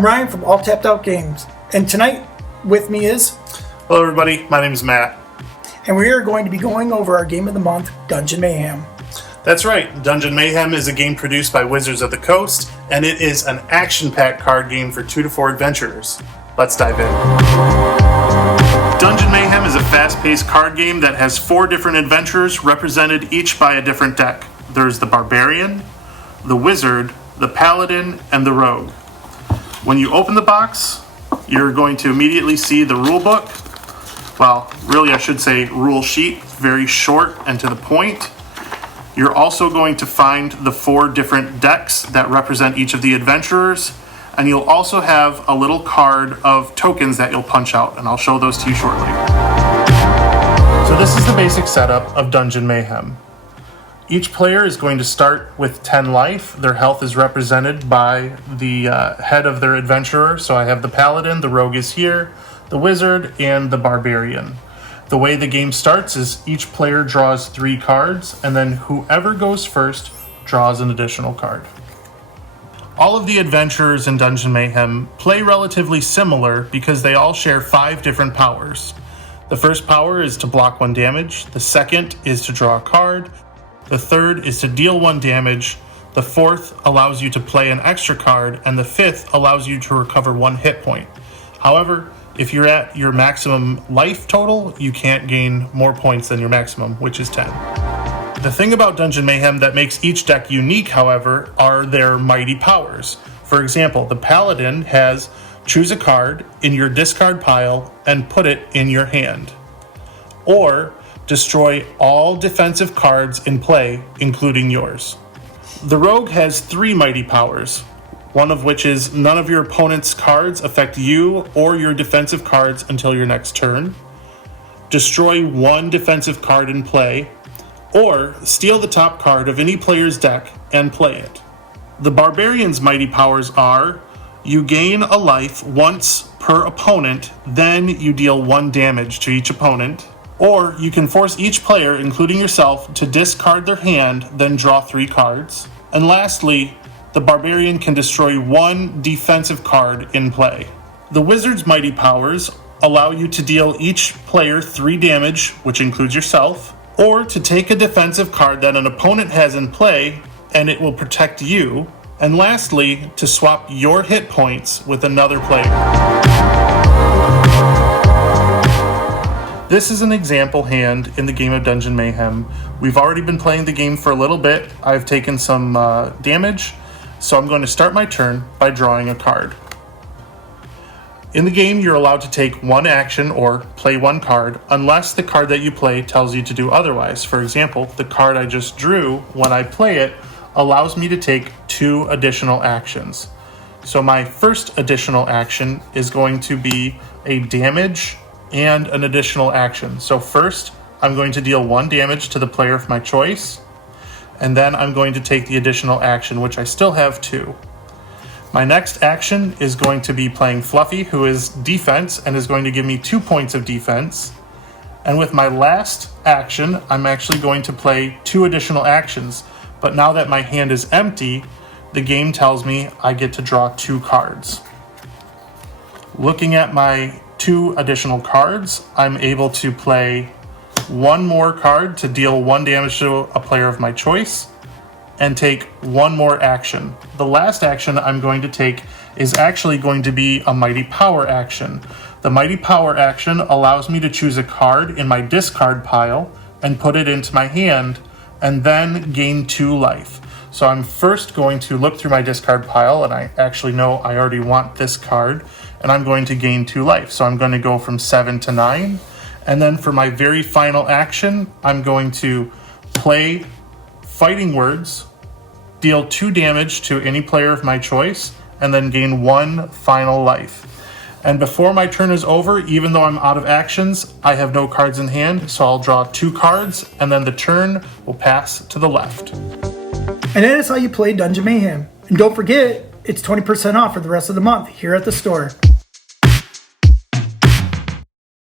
I'm Ryan from All Tapped Out Games, and tonight with me is... Hello everybody, my name is Matt. And we are going to be going over our game of the month, Dungeon Mayhem. That's right, Dungeon Mayhem is a game produced by Wizards of the Coast, and it is an action-packed card game for 2 to 4 adventurers. Let's dive in. Dungeon Mayhem is a fast-paced card game that has 4 different adventurers represented each by a different deck. There's the Barbarian, the Wizard, the Paladin, and the Rogue. When you open the box, you're going to immediately see the rule book. Well, really I should say rule sheet, very short and to the point. You're also going to find the 4 different decks that represent each of the adventurers, and you'll also have a little card of tokens that you'll punch out, and I'll show those to you shortly. So this is the basic setup of Dungeon Mayhem. Each player is going to start with 10 life. Their health is represented by the head of their adventurer. So I have the Paladin, the Rogue is here, the Wizard, and the Barbarian. The way the game starts is each player draws 3 cards, and then whoever goes first draws an additional card. All of the adventurers in Dungeon Mayhem play relatively similar because they all share 5 different powers. The first power is to block 1 damage, the second is to draw a card, the third is to deal 1 damage, the fourth allows you to play an extra card, and the fifth allows you to recover 1 hit point. However, if you're at your maximum life total, you can't gain more points than your maximum, which is 10. The thing about Dungeon Mayhem that makes each deck unique, however, are their mighty powers. For example, the Paladin has choose a card in your discard pile and put it in your hand. Or destroy all defensive cards in play, including yours. The Rogue has 3 mighty powers, one of which is none of your opponent's cards affect you or your defensive cards until your next turn. Destroy 1 defensive card in play, or steal the top card of any player's deck and play it. The Barbarian's mighty powers are, you gain a life once per opponent, then you deal 1 damage to each opponent. Or you can force each player, including yourself, to discard their hand, then draw 3 cards. And lastly, the Barbarian can destroy 1 defensive card in play. The Wizard's mighty powers allow you to deal each player 3 damage, which includes yourself, or to take a defensive card that an opponent has in play, and it will protect you. And lastly, to swap your hit points with another player. This is an example hand in the game of Dungeon Mayhem. We've already been playing the game for a little bit. I've taken some damage, so I'm going to start my turn by drawing a card. In the game, you're allowed to take 1 action or play 1 card, unless the card that you play tells you to do otherwise. For example, the card I just drew, when I play it, allows me to take 2 additional actions. So my first additional action is going to be a damage and an additional action. So first, I'm going to deal 1 damage to the player of my choice, and then I'm going to take the additional action, which I still have 2. My next action is going to be playing Fluffy, who is defense, and is going to give me 2 points of defense. And with my last action, I'm actually going to play 2 additional actions. But now that my hand is empty, the game tells me I get to draw 2 cards. Looking at my 2 additional cards, I'm able to play 1 more card to deal 1 damage to a player of my choice, and take 1 more action. The last action I'm going to take is actually going to be a Mighty Power action. The Mighty Power action allows me to choose a card in my discard pile and put it into my hand, and then gain 2 life. So I'm first going to look through my discard pile, and I actually know I already want this card, and I'm going to gain 2 life. So I'm going to go from 7 to 9. And then for my very final action, I'm going to play Fighting Words, deal 2 damage to any player of my choice, and then gain 1 final life. And before my turn is over, even though I'm out of actions, I have no cards in hand, so I'll draw 2 cards, and then the turn will pass to the left. And that is how you play Dungeon Mayhem. And don't forget, it's 20% off for the rest of the month here at the store.